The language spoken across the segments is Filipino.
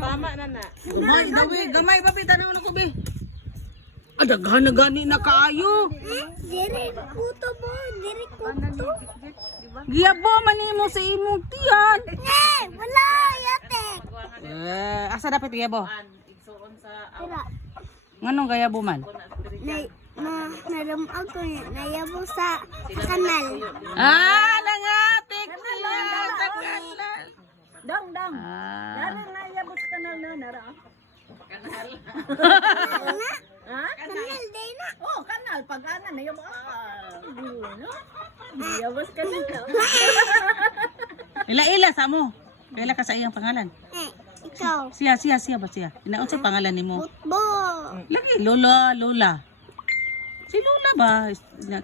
Tama na na. Gamay ba tanong na ko bi. Adaghan na gani na kaayo. Diri kuto mo, diri kuto. Giyabo man nimo sa imong tiyan. Wala yate. Asa dapat giyabo? Igsuon sa Tira. Nganong gayabo man? Naramag ko nayabo sa kanal. Nangatik siya sa kanal. Dang. Ah. Dali na yabot kanal na nara. kanal. Ha? Kanal day na. Oh, kanal pag ana na yabot. No? Yabot kanal. Ila sa mo. Kaila ka sa iyang pangalan. Ikaw. Siya ba siya? Inaot sa pangalan nimo. Butbo. Lagi Lola. Si Lola ba?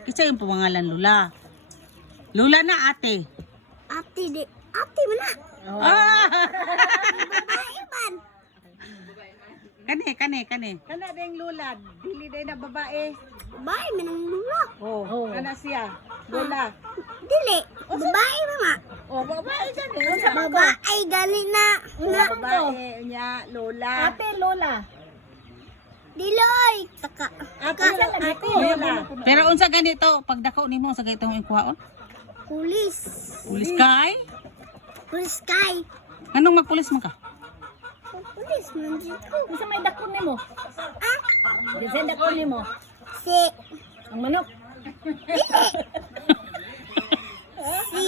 Kisa yung pangalan Lola. Lola na ate. Ate mo na. Babae man. Kani. Kana ding lulad, dili day na babae. Babae man ang lula. Oh, kana siya. Lola. Dili. Babae mama. Oh, babae gani. Unsa man ko? Babae gali na. Babae niya, Lola. Ate Lola. Diloy. Taka. Ate Lola. Pero unsa ganito pag dako nimo sa gaytong ikuhaon? Pulis. Pulis kay? Pulis kay. Anong magpulis mo ka? Pulis man dito. Unsa may dakon nimo? Ah. Diyan dakon nimo. Si. Ang manok. Si.